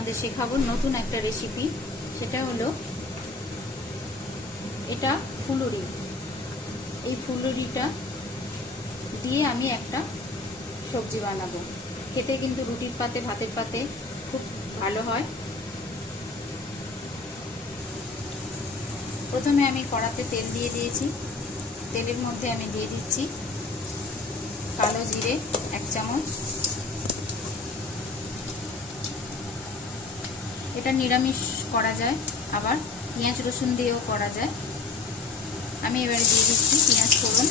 তোমাদের শেখাবো নতুন একটা রেসিপি। সেটা হলো এটা ফুলুরি। এই ফুলুরিটা দিয়ে আমি একটা সবজি বানাবো। খেতে কিন্তু রুটির পাতে ভাতের পাতে খুব ভালো হয়। প্রথমে আমি কড়াতে তেল দিয়ে দিয়েছি। তেলের মধ্যে আমি দিয়ে দিচ্ছি কালো জিরে 1 চামচ। এটা নিরামিষ করা যায়, আবার পেঁয়াজ রসুন দিয়েও করা যায়। আমি এবারে দিয়ে দিচ্ছি পেঁয়াজ ফোড়ন।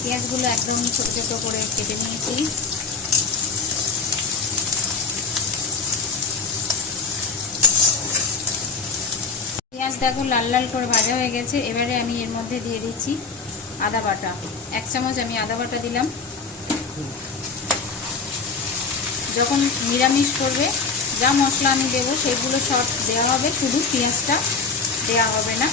পেঁয়াজগুলো একদম ছোট ছোট করে কেটে নিয়েছি। পেঁয়াজ দেখো লাল লাল করে ভাজা হয়ে গেছে। এবারে আমি এর মধ্যে দিয়ে দিচ্ছি আদা বাটা 1 চামচ। আমি আদা বাটা দিলাম। যখন নিরামিষ করবে যা মশলা আমি দেবো সেগুলো সব দেওয়া হবে, শুধু পেঁয়াজটা দেওয়া হবে না।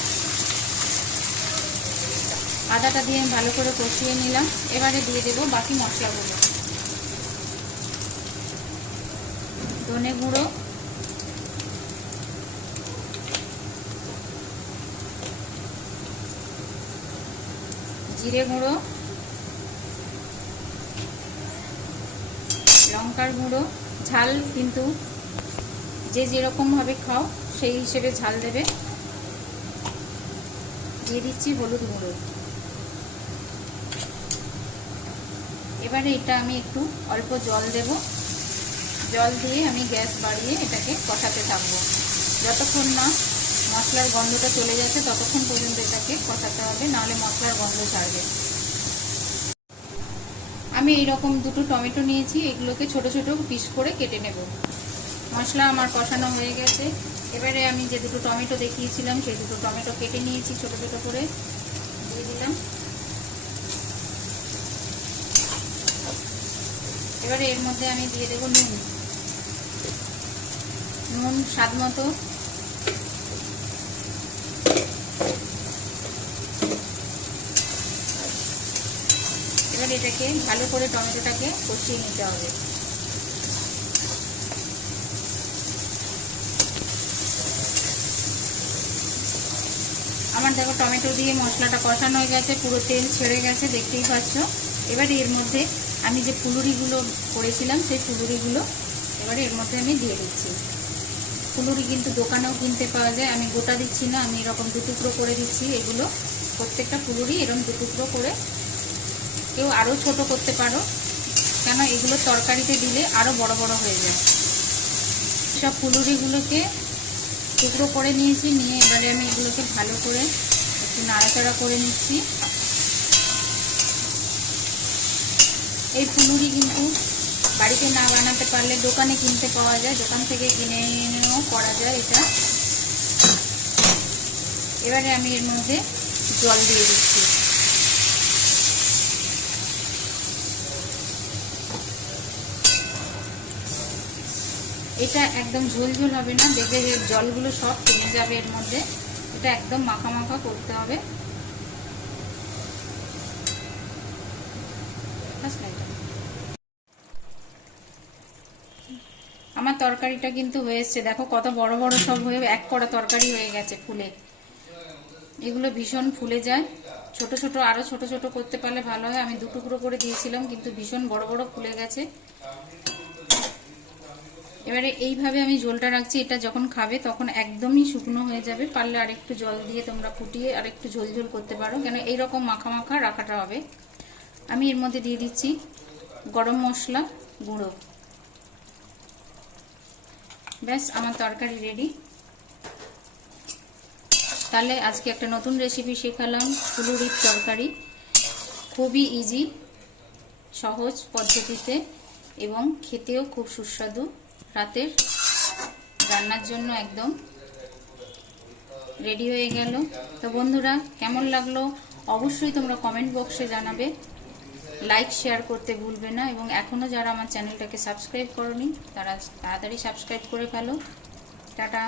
আদাটা দিয়ে ভালো করে কষিয়ে নিলাম। এবারে দিয়ে দেবো বাকি মশলাগুলো। ধনে গুঁড়ো, জিরে গুঁড়ো, লঙ্কার গুঁড়ো। ঝাল কিন্তু যে যেরকম ভাবে খাও সেই হিসেবে ঝাল দেবে। দিয়ে দিচ্ছি হলুদ গুঁড়ো। এবারে এটা আমি একটু অল্প জল দেব। জল দিয়ে আমি গ্যাস বাড়িয়ে এটাকে কষাতে থাকবো। যতক্ষণ না মশলার গন্ধটা চলে যাচ্ছে ততক্ষণ পর্যন্ত এটাকে কষাতে হবে, নাহলে মশলার গন্ধ ছাড়বে। আমি এইরকম দুটো টমেটো নিয়েছি, এগুলোকে ছোট ছোট পিস করে কেটে নেব। মশলা আমার কষানো হয়ে গেছে। এবারে আমি যে দুটো টমেটো দেখিয়েছিলাম সেই দুটো টমেটো কেটে নিয়েছি ছোট ছোট করে, দিয়ে দিলাম। এবারে এর মধ্যে আমি দিয়ে দেবো নুন। নুন স্বাদ মতো। এবার এটাকে ভালো করে টমেটোটাকে কষিয়ে নিতে হবে। আমার দেখো টমেটো দিয়ে মশলাটা কষানো হয়ে গেছে, পুরো তেল ছেড়ে গেছে, দেখতেই পাচ্ছ। এবারে এর মধ্যে আমি যে ফুলুরিগুলো করেছিলাম সেই ফুলুরিগুলো এবারে এর মধ্যে আমি দিয়ে দিচ্ছি। ফুলুরি কিন্তু দোকানেও কিনতে পাওয়া যায়। আমি গোটা দিচ্ছি না, আমি এরকম দু টুকরো করে দিচ্ছি। এগুলো প্রত্যেকটা ফুলুরি এরকম দু টুকরো করে, কেউ আরও ছোট করতে পারো, কেন এগুলো তরকারিতে দিলে আরও বড় বড় হয়ে যায়। সব ফুলুরিগুলোকে টুকরো করে নিয়েছি। নিয়ে এবারে আমি এগুলোকে ভালো করে একটু নাড়াচাড়া করে নিচ্ছি। এই ফুলুরি কিন্তু বাড়িতে না বানাতে পারলে দোকানে কিনতে পাওয়া যায়, দোকান থেকে কিনে এনেও করা যায় এটা। এবারে আমি এর মধ্যে জল দিয়ে দিচ্ছি। এটা একদম ঝোল ঝোল হবে না, দেখবে যে জলগুলো সব টেনে যাবে এর মধ্যে। এটা একদম মাখা মাখা করতে হবে। আমার তরকারিটা কিন্তু হয়েছে, দেখো কত বড় বড় সব হয়ে এক কড়া তরকারি হয়ে গেছে ফুলে। এগুলো ভীষণ ফুলে যায়। ছোট ছোট আরো ছোট ছোট করতে পারলে ভালো হয়। আমি দু টুকরো করে দিয়েছিলাম কিন্তু ভীষণ বড় বড় ফুলে গেছে। এবারে এইভাবে আমি ঝোলটা রাখছি। এটা যখন খাবে তখন একদমই শুকনো হয়ে যাবে। পারলে আরেকটু জল দিয়ে তোমরা ফুটিয়ে আরেকটু ঝোল ঝোল করতে পারো, কেন এইরকম মাখা মাখা রাখাটা হবে। আমি এর মধ্যে দিয়ে দিচ্ছি গরম মশলা গুঁড়ো। ব্যাস, আমার তরকারি রেডি। তাহলে আজকে একটা নতুন রেসিপি শেখালাম, ফুলুরির তরকারি। খুবই ইজি, সহজ পদ্ধতিতে, এবং খেতেও খুব সুস্বাদু। রাতের রান্নার জন্য একদম রেডি হয়ে গেল। তো বন্ধুরা, কেমন লাগলো অবশ্যই তোমরা কমেন্ট বক্সে জানাবে। লাইক শেয়ার করতে ভুলবে না, এবং এখনও যারা আমার চ্যানেলটাকে সাবস্ক্রাইব করোনি তারা তাড়াতাড়ি সাবস্ক্রাইব করে ফেলো। টাটা।